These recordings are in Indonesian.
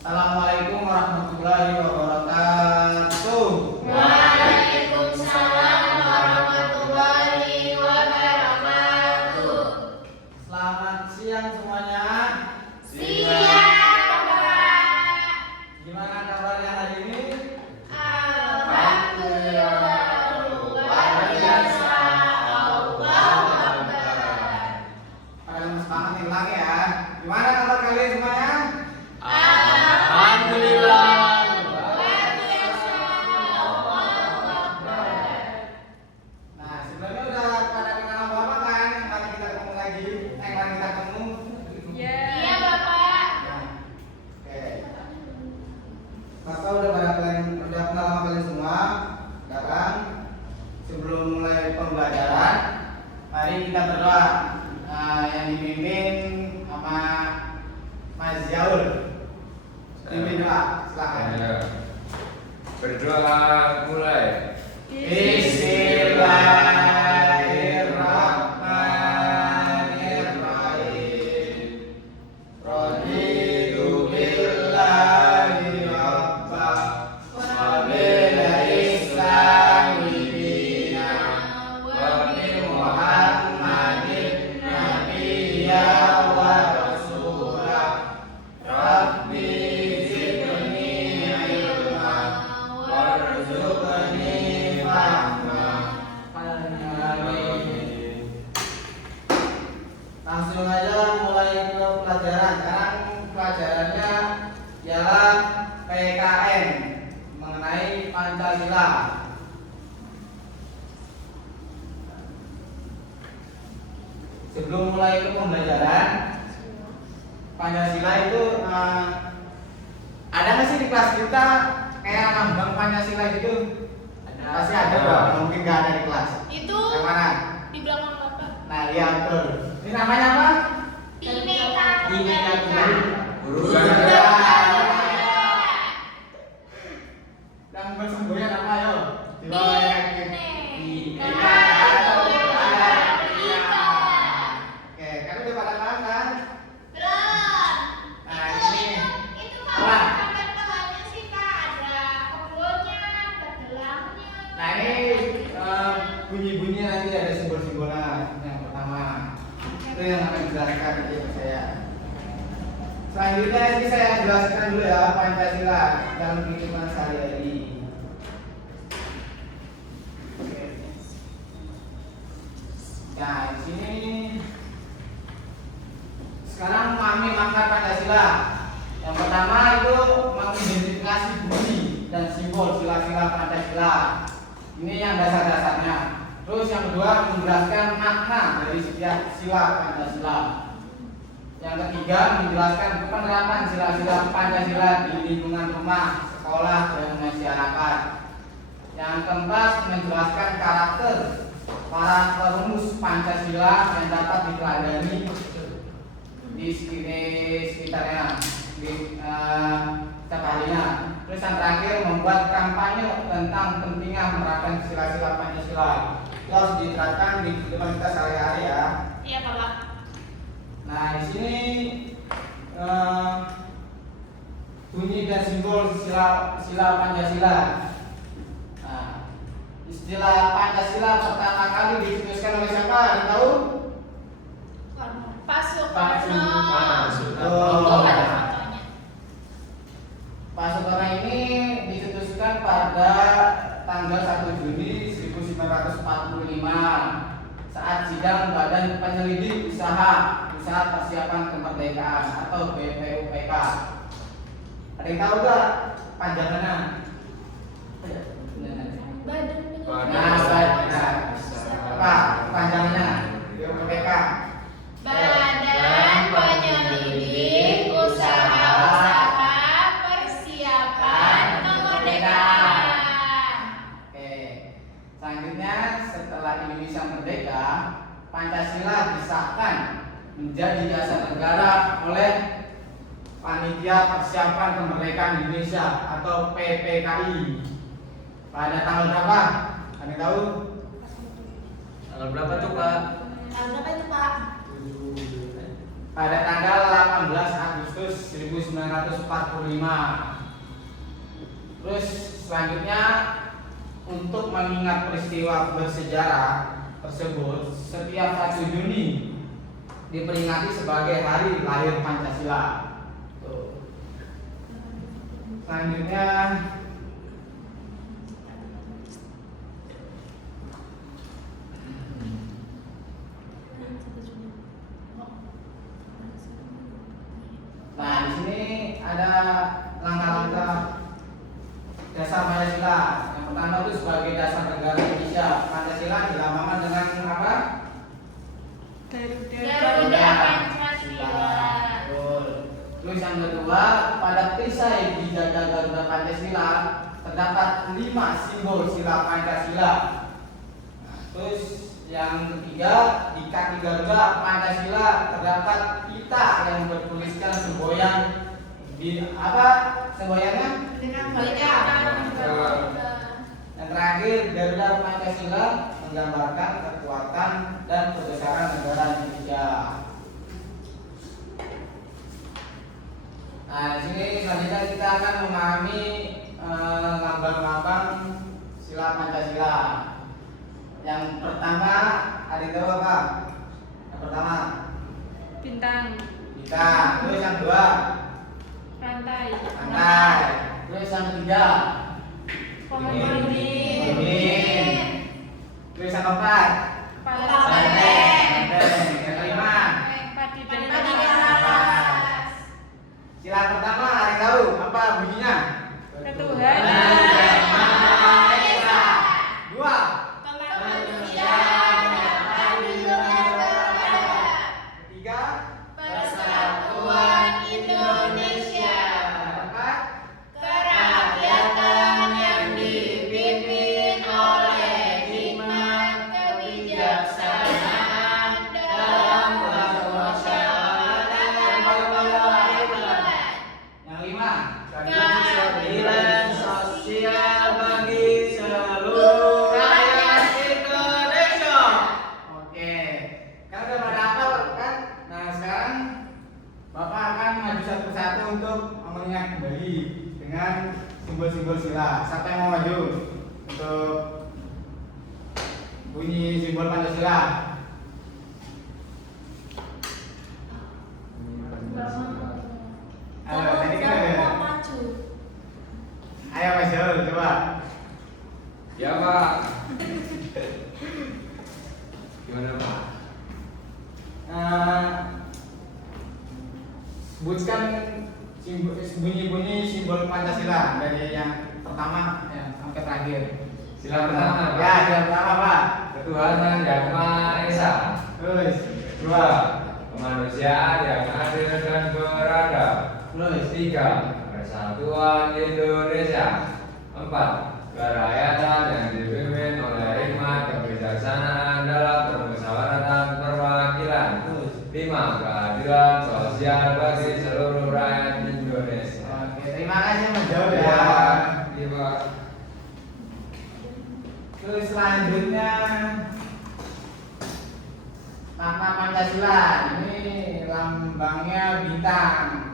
Assalamualaikum warahmatullahi wabarakatuh. Waalaikumsalam warahmatullahi wabarakatuh. Selamat siang semuanya. Siang, Pak. Gimana kabarnya hari ini? Alhamdulillah, luar biasa. Allahu Akbar. Pada lemes banget nih ulang ya. Gimana kabar kalian semuanya? Alhamdulillah, luar biasa. Allahu Akbar. Nah, sebelumnya udah pada kenal Bapak kan? Yang kemarin kita ketemu lagi. Yang kemarin kita ketemu. Iya, Bapak. Oke. Bapak udah kenal sama kalian semua. Sekarang sebelum mulai pembelajaran, mari kita berdoa. Yang dipimpin sama Mas Zaul. Pimpin doa, silakan. Berdoa mulai. Bismillahirrahmanirrahim. Raditu billahi rabba wa bil islami dina wa bi Muhammadin nabiyya wa rasula. Rabbi zidni ilma warzuqni fahma. Amin. Langsung aja mulai ke pelajaran. Sekarang pelajarannya ialah PKN mengenai Pancasila. Sebelum mulai ke pembelajaran, Pancasila itu ada nggak sih di kelas kita kayak lambang Pancasila gitu? Pasti ada dong, mungkin nggak ada di kelas. Itu Yang mana? di belakang Bapak. Nah, iya betul. Ini namanya apa? Bhinneka Bhinneka Tunggal Guru Ika. Yang bersembunyian apa yo? Di bawah yakin. Bhinneka Tunggal Ika. Oke, kan udah pada paham kan? Belum. Nah, Itu ini itu apa? kalau bahannya sih Pak, ada kebunnya, ada gelangnya. Nah, ini bunyi-bunyi nanti ada simbol-simbolnya. Yang pertama itu yang akan dijelaskan di saya. Selanjutnya ini saya jelaskan dulu ya Pancasila dalam kehidupan sehari-hari. Oke. Nah, di sini sekarang memahami makna Pancasila. Yang pertama itu mengidentifikasi bunyi dan simbol sila-sila Pancasila. Ini yang dasar-dasarnya. Terus yang kedua menjelaskan makna dari setiap sila Pancasila. Yang ketiga menjelaskan penerapan sila-sila Pancasila di lingkungan rumah, sekolah, dan masyarakat. Yang keempat menjelaskan karakter para perumus Pancasila yang dapat diteladani di sekitarnya, di setiap harinya. Terus yang terakhir membuat kampanye tentang pentingnya menerapkan sila-sila Pancasila. Itu harus diterapkan di kehidupan kita sehari-hari ya. Iya, Bapak. Nah, di sini bunyi dan simbol sila Pancasila. Nah, istilah Pancasila pertama kali dicetuskan oleh siapa? Ada tahu? Pak Soekarno. Oh. Ada fotonya. Pak Soekarno ini dicetuskan pada tanggal 1 Juni 1945 saat sidang Badan Penyelidik Usaha Persiapan Kemerdekaan atau BPUPK. Ada yang tahu nggak panjangannya? Apa panjangnya BPUPK? Badan Penyelidik Usaha Persiapan Kemerdekaan. Oke. Selanjutnya setelah Indonesia merdeka, Pancasila disahkan menjadi dasar negara oleh Panitia Persiapan Kemerdekaan Indonesia atau PPKI pada tanggal berapa? Ada yang tahu? Tanggal berapa tuh Pak? Tanggal berapa itu Pak? pada tanggal 18 Agustus 1945. Terus selanjutnya, untuk mengingat peristiwa bersejarah tersebut, setiap 1 Juni diperingati sebagai hari lahir Pancasila. Tuh. Selanjutnya, nah di sini ada langkah-langkah dasar Pancasila. Yang pertama itu sebagai dasar negara Indonesia. Pancasila dilambangkan dengan apa? Garuda Pancasila. Betul. Terus yang kedua, pada perisai di dada Garuda Pancasila terdapat 5 simbol sila Pancasila. Terus yang ketiga, di kaki Garuda Pancasila terdapat pita yang bertuliskan semboyan di apa? Semboyannya? Yang terakhir, Garuda Pancasila menggambarkan kekuatan dan kebesaran negara Indonesia. Nah, di sini selanjutnya kita akan memahami lambang-lambang sila Pancasila. Yang pertama, ada tahu apa? Yang pertama, Bintang. bintang. Terus yang kedua, Rantai. rantai. Terus yang ketiga, Pohon bintang. beringin. Terus yang keempat, Kepala benteng. Yang kelima, Padi dan Padi dan talas. talas. sila pertama ada yang tahu apa bunyinya? Ketuhanan. Maha Esa. Dua, Kemanusiaan dan perlindungan keluarga. ketiga, Persatuan Indonesia. yang keempat, Kerakyatan yang dipimpin oleh hikmat kebijaksanaan dalam bermusyawarah dan keadilan. yang lima, Keadilan sosial bagi seluruh rakyat Indonesia. Oke, kan udah pada hafal kan? Nah sekarang Bapak akan maju satu persatu untuk mengingat kembali dengan simbol-simbol sila. Siapa yang mau maju untuk bunyi simbol Pancasila? Ayo, tadi kan ada. Ayo Mas Jol, coba. Ya Pak. Gimana Pak? Sebutkan bunyi-bunyi simbol Pancasila dari yang pertama ya, sampai terakhir. Sila pertama, Pak. Ya, sila pertama Pak. Ketuhanan yang Maha Esa. Terus Dua, kemanusiaan yang adil dan beradab. terus Tiga, persatuan Indonesia. Empat, kerakyatan yang dipimpin oleh hikmat kebijaksanaan dalam permusyawaratan perwakilan. Lima, keadilan sosial bagi seluruh rakyat Indonesia. Oke, terima kasih Mas Jol ya. Ya, lima. Terus selanjutnya makna Pancasila. Ini lambangnya bintang.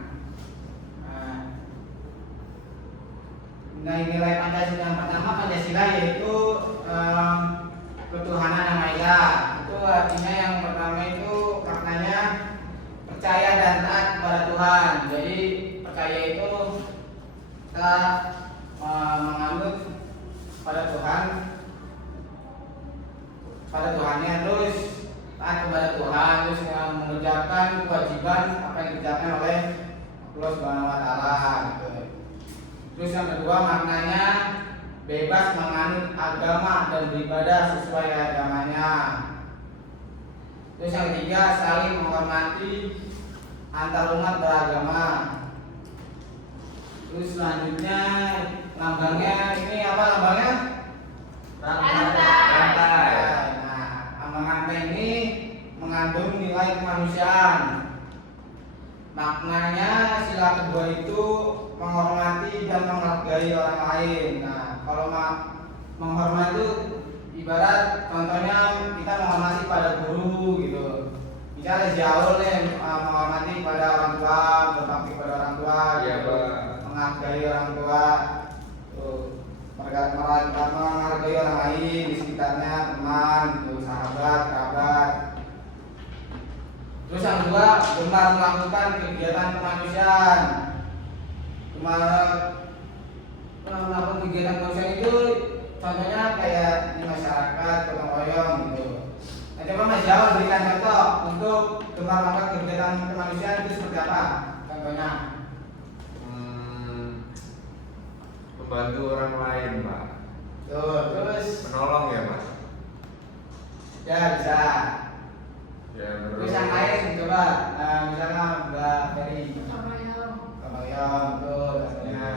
Nilai Pancasila yang pertama, Pancasila yaitu ketuhanan yang Maha Esa. Itu artinya yang pertama itu maknanya percaya dan taat kepada Tuhan. Jadi percaya itu kita menganut pada Tuhan, pada Tuhannya, terus taat kepada Tuhan, terus mengerjakan kewajiban apa yang dikerjakan oleh Allah Subhanahu Wa Taala. Gitu. Terus yang kedua maknanya bebas menganut agama dan beribadah sesuai agamanya. Terus yang ketiga saling menghormati antar umat beragama. Terus selanjutnya lambangnya ini apa lambangnya? Rantai. Nah, lambang rantai ini mengandung nilai kemanusiaan. Maknanya sila kedua itu menghormati dan menghargai orang lain. Nah, kalau menghormati itu ibarat contohnya kita menghormati pada guru gitu. Misalnya sejak awal nih menghormati pada orang tua, berbakti pada orang tua, Iya, gitu. Pak. Menghargai orang tua, tuh, menghargai orang lain di sekitarnya, teman, gitu, sahabat, kerabat. Terus yang kedua, gemar melakukan kegiatan kemanusiaan. Gemar melakukan kegiatan kemanusiaan itu contohnya kayak di masyarakat, gotong royong gitu. Nah, coba Mas Jawa berikan contoh untuk gemar melakukan kegiatan kemanusiaan itu seperti apa? Contohnya? Membantu orang lain, Pak. Tuh, terus Menolong ya, Mas. ya bisa. Ya, Terus yang lain coba, misalnya Mbak Ferry. Gotong royong. Gotong royong, tuh contohnya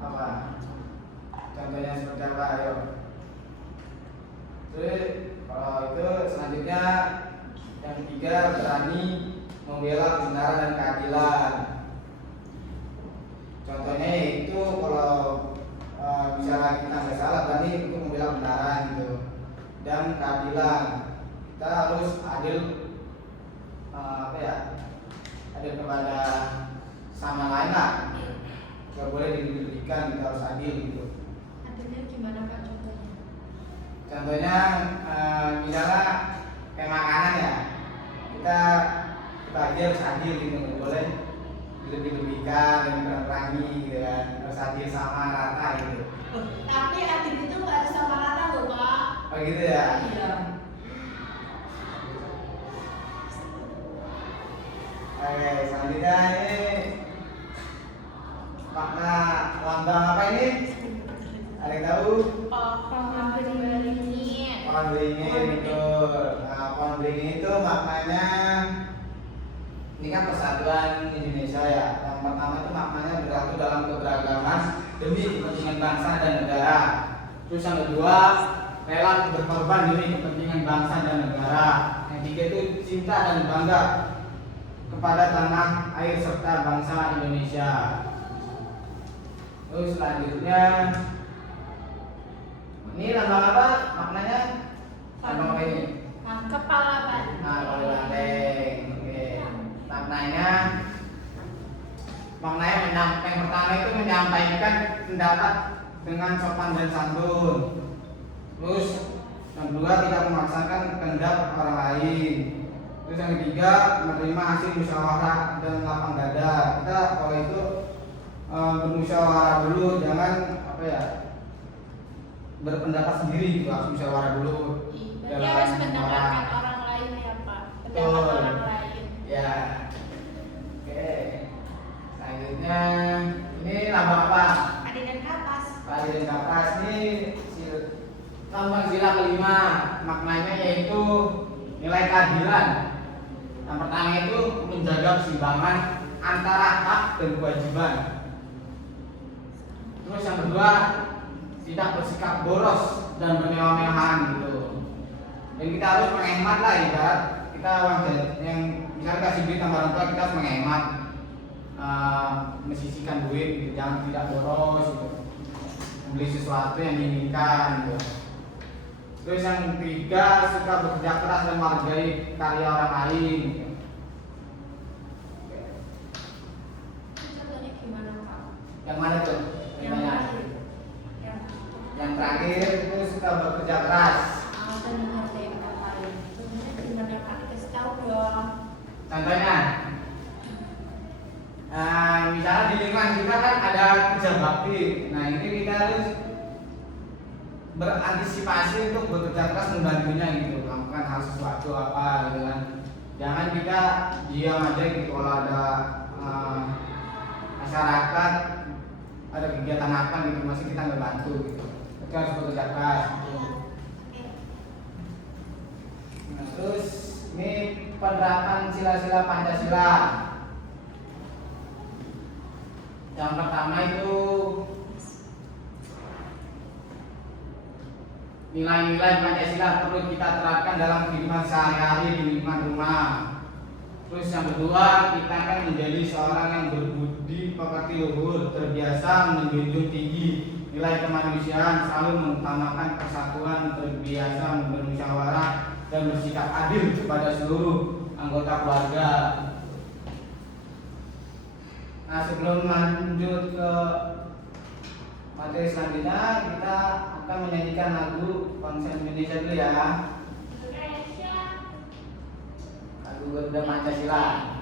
apa? Contohnya seperti apa? Ayo. Terus kalau itu selanjutnya yang ketiga berani membela kebenaran dan keadilan. Contohnya itu kalau misalnya kita nggak salah berani untuk membela kebenaran gitu dan keadilan. Kita harus adil adil kepada sama lain lah. Gak boleh diberikan, kita harus adil gitu. Adilnya gimana Pak contohnya? Contohnya misalnya kayak makanan ya, kita bagi harus adil gitu, nggak boleh dilebih-lebihkan dan dikurangi gitu kan, harus adil sama rata gitu. Tapi adil itu nggak harus sama rata loh Pak. Oh gitu ya. Iya. Oke, selanjutnya ini makna lambang apa ini? Ada yang tahu? Pohon beringin. Pohon beringin, betul. Nah, pohon beringin itu maknanya ini kan persatuan Indonesia ya. Yang pertama itu maknanya bersatu dalam keberagaman demi kepentingan bangsa dan negara. Terus yang kedua, rela berkorban demi kepentingan bangsa dan negara. Yang ketiga itu cinta dan bangga kepada tanah air serta bangsa Indonesia. Terus selanjutnya ini lambang apa maknanya? Lambang apa ini? Kepala Pak. Nah, kalau banteng. Oke. Maknanya yang pertama itu menyampaikan pendapat dengan sopan dan santun. Terus yang kedua tidak memaksakan kehendak orang lain. Terus yang ketiga menerima hasil musyawarah dan lapang dada. Kita kalau itu bermusyawarah dulu, jangan berpendapat sendiri gitu, harus musyawarah dulu. Berarti harus mendengarkan orang lain ya Pak. Pendapat Betul. orang lain. Ya. Oke. Selanjutnya ini lambang apa? Padi dan kapas. Padi dan kapas ini lambang sila kelima. Maknanya yaitu nilai keadilan. Yang pertama itu menjaga keseimbangan antara hak dan kewajiban. Terus yang kedua tidak bersikap boros dan bermewah-mewahan gitu. Dan kita harus menghemat lah ibarat kita yang misalnya kasih duit sama orang tua, kita harus menghemat, mesisihkan duit gitu, jangan tidak boros gitu, membeli sesuatu yang diinginkan gitu. Terus yang ketiga suka bekerja keras dan menghargai karya orang lain gitu. Contohnya gimana Pak? Yang mana tuh? Yang Gimana? terakhir. Yang terakhir itu suka bekerja keras. Dan menghargai orang lain. Contohnya gimana Pak? Kasih tahu dong. Contohnya, misalnya di lingkungan kita kan ada kerja bakti. Nah ini kita harus berantisipasi untuk bekerja keras membantunya gitu, melakukan hal sesuatu apa gitu kan. Jangan kita diam aja gitu kalau ada masyarakat ada kegiatan apa gitu masih kita nggak bantu gitu. Kita harus bekerja keras gitu. Nah, terus ini penerapan sila-sila Pancasila. Yang pertama itu nilai-nilai Pancasila perlu kita terapkan dalam kehidupan sehari-hari di lingkungan rumah. Terus yang kedua, kita akan menjadi seorang yang berbudi pekerti luhur, terbiasa menjunjung tinggi nilai kemanusiaan, selalu mengutamakan persatuan, terbiasa bermusyawarah dan bersikap adil kepada seluruh anggota keluarga. Nah, sebelum lanjut ke materi selanjutnya, kita akan menyanyikan lagu Bangsa Indonesia dulu ya. Lagu Garuda Pancasila.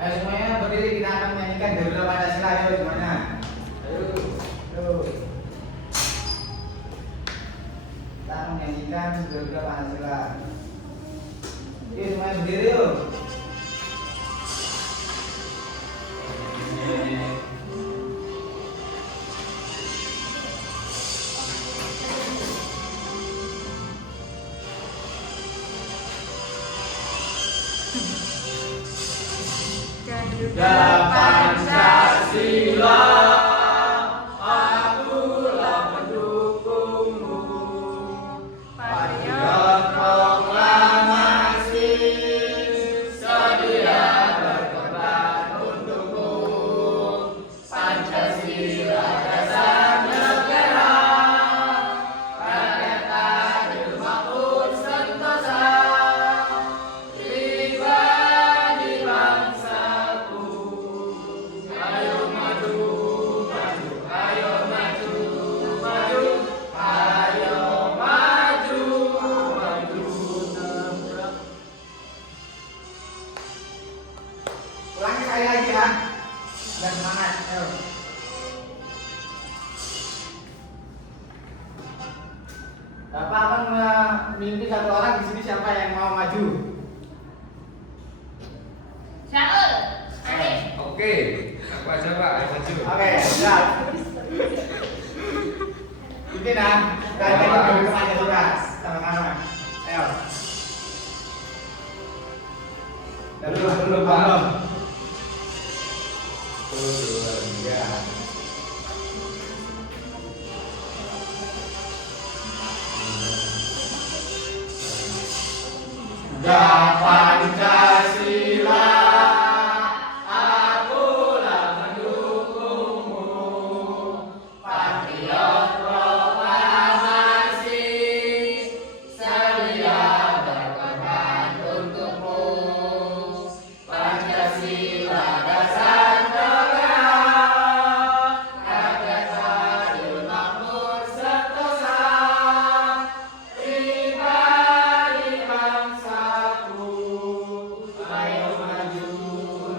Ayo semuanya berdiri, kita akan menyanyikan Garuda Pancasila. Ayo semuanya. Ayo. Kita akan menyanyikan Garuda Pancasila. Oke, semuanya berdiri yuk. Garuda Pancasila, akulah pendukungmu. Patriot proklamasi, sedia berkorban untukmu. Pancasila dasar negara, rakyat adil makmur sentosa. Pribadi bangsaku, ayo maju, maju, ayo maju, maju, ayo maju, maju. Ulangi sekali lagi ya, dan semangat. Ayo. Bapak akan memilih satu orang di sini, siapa yang mau maju? Syaul. Ayo. Oke, aku aja Pak, ayo maju. Oke, siap. Bikin ya, kita nyanyi dulu aja juga, sama-sama. Ayo. Dulu, belum. 1, 2, 3. Pancasila, akulah pendukungmu. Patriot proklamasi, sedia berkorban untukmu. Pancasila dasar negara, rakyat adil makmur sentosa. Pribadi bangsaku, ayo maju,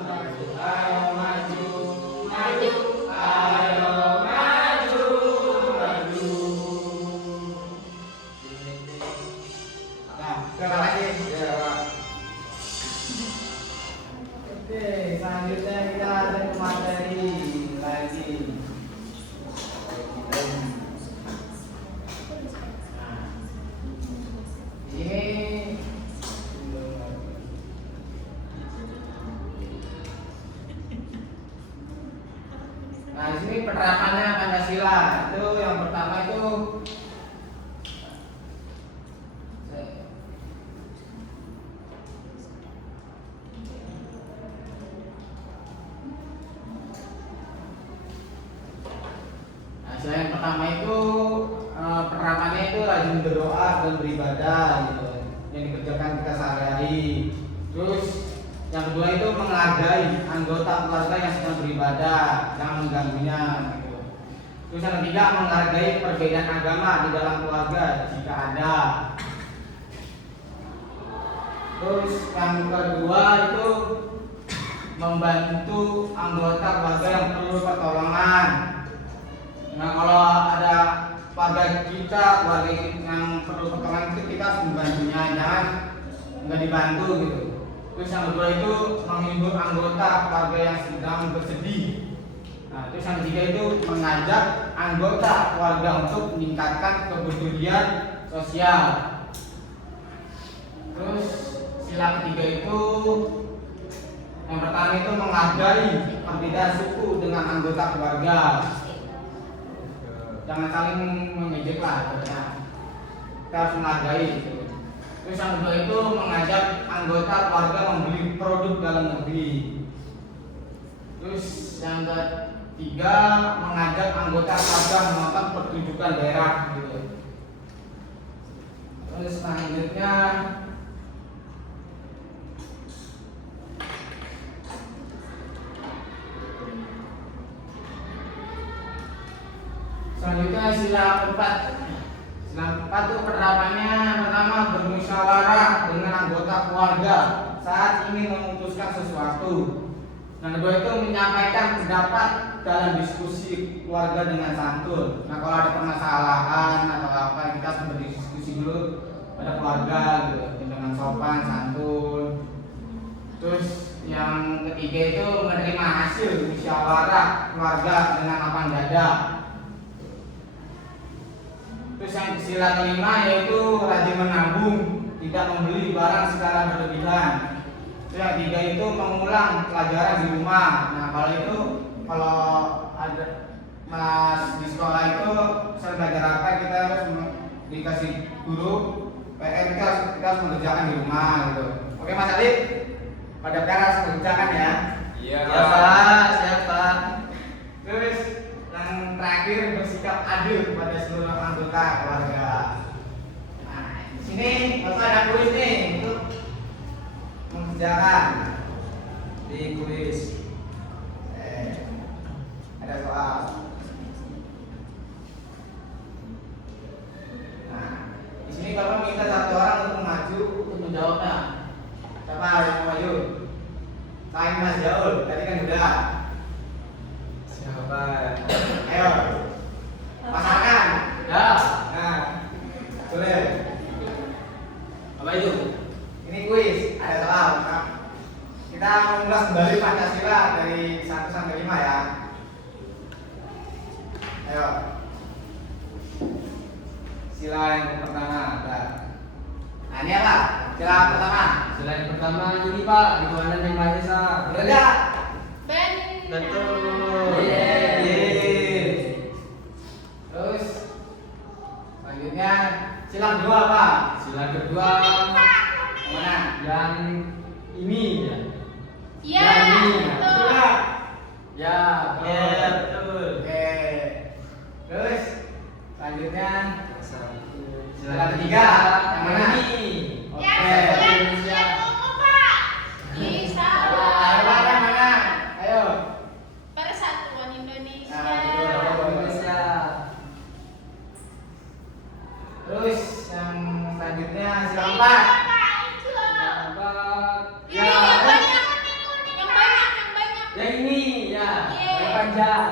maju, ayo maju, maju, ayo maju, maju. Nah, terima kasih. Ya, Pak. Oke, selanjutnya kita ada ke materi lagi. Nah, ini nah, di sini penerapannya Pancasila. Itu yang pertama itu nah, yang pertama itu penerapannya itu rajin berdoa dan beribadah gitu, yang dikerjakan kita sehari-hari. Terus yang kedua itu menghargai anggota keluarga yang sedang beribadah, jangan mengganggunya gitu. Terus yang ketiga menghargai perbedaan agama di dalam keluarga jika ada. Terus yang kedua itu membantu anggota keluarga yang perlu pertolongan. Nah, kalau ada keluarga kita, keluarga yang perlu pertolongan itu kita harus membantunya, jangan nggak dibantu gitu. Terus yang kedua itu menghibur anggota keluarga yang sedang bersedih. Nah, terus yang ketiga itu mengajak anggota keluarga untuk meningkatkan kepedulian sosial. Terus sila ketiga itu yang pertama itu menghargai perbedaan suku dengan anggota keluarga. jangan saling mengejek lah sebenarnya. Kita harus menghargai gitu. Terus yang kedua itu mengajak anggota keluarga membeli produk dalam negeri. Terus yang ketiga mengajak anggota keluarga menonton pertunjukan daerah gitu. Terus selanjutnya sila keempat. Sila keempat itu penerapannya pertama bermusyawarah dengan anggota keluarga saat ingin memutuskan sesuatu. Yang kedua itu menyampaikan pendapat dalam diskusi keluarga dengan santun. Nah kalau ada permasalahan atau apa kita harus berdiskusi dulu pada keluarga gitu dengan sopan santun. Terus yang ketiga itu menerima hasil musyawarah keluarga dengan lapang dada. Terus yang sila kelima yaitu rajin menabung, tidak membeli barang secara berlebihan. Terus yang tiga itu mengulang pelajaran di rumah. Nah kalau ada mas di sekolah itu saya belajar apa kita harus dikasih guru PR kita harus mengerjakan di rumah gitu. Oke Mas Alif, pada PR harus mengerjakan ya. Iya. Ya Pak, siap Pak. Terus yang terakhir bersikap adil kepada seluruh anggota keluarga. Nah, di sini Bapak ada kuis nih untuk mengerjakan di kuis. Ada soal. Nah, di sini Bapak minta satu orang untuk maju untuk menjawabnya. Siapa yang mau maju? Saya Mas Jaul, tadi kan udah. Siapa? Ayo, pasarkan. Ya. Nah, boleh. Apa itu? Ini kuis, ada soal. Nah, kita mengulas kembali Pancasila dari 1 sampai 5 ya. Ayo. Sila yang pertama. Nah, ini apa? Sila pertama. Sila yang pertama ini Pak, di mana yang Maha Esa? Benar enggak? Betul. Yeay. Terus selanjutnya sila kedua apa? Sila kedua Mana? yang ini ya. Iya, Yang ini ya. betul. Sudah. Ya, Ya, betul. Oke. Terus selanjutnya sila ketiga yang mana? Ini. Yang Oke. yang ungu, Pak. Bisa. Ayo mana mana? Ayo. Persatuan Indonesia. Nah, Indonesia. Terus yang selanjutnya sila keempat. Ini yang banyak, yang banyak, yang banyak. Yang ini ya, Yeay. yang panjang.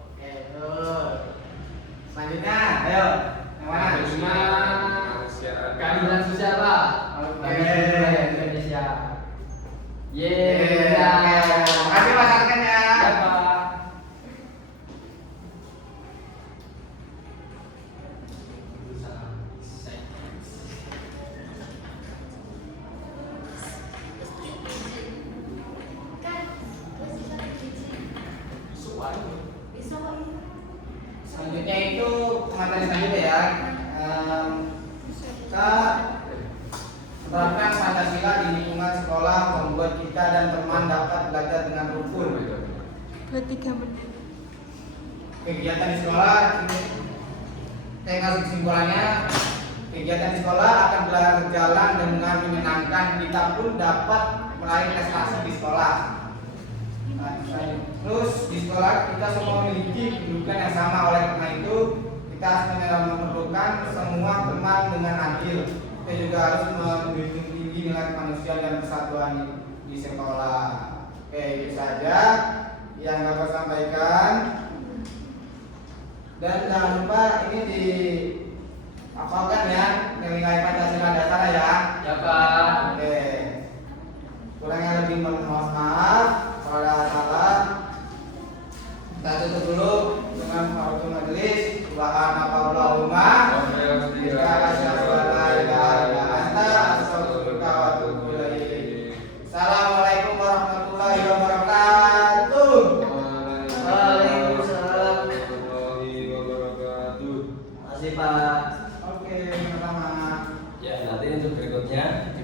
Oke, betul. Selanjutnya, ayo. Yang mana? Kelima, Kemanusiaan. keadilan sosial Pak. Oke. Bagi Indonesia. Yeay. Ya. Oke. Makasih Mas Arkan ya. Ya, Pak. Selanjutnya itu materi selanjutnya ya. Kita menerapkan Pancasila di lingkungan sekolah membuat kita dan teman dapat belajar dengan rukun. 23 menit. Kegiatan di sekolah, saya kasih kesimpulannya. Kegiatan di sekolah akan berjalan dengan menyenangkan. Kita pun dapat meraih prestasi di sekolah. Nah, terus di sekolah kita semua memiliki kedudukan yang sama. Oleh karena itu kita harus memerlukan semua teman dengan adil. Kita juga harus menjunjung tinggi nilai kemanusiaan dan persatuan di sekolah. Oke, itu saja yang dapat sampaikan. Dan jangan lupa ini di hafalkan ya nilai Pancasila dasar ya. Ya, Pak. Oke. Kurangnya lebih mohon maaf kalau ada salah. Kita tutup dulu dengan majelis. Wa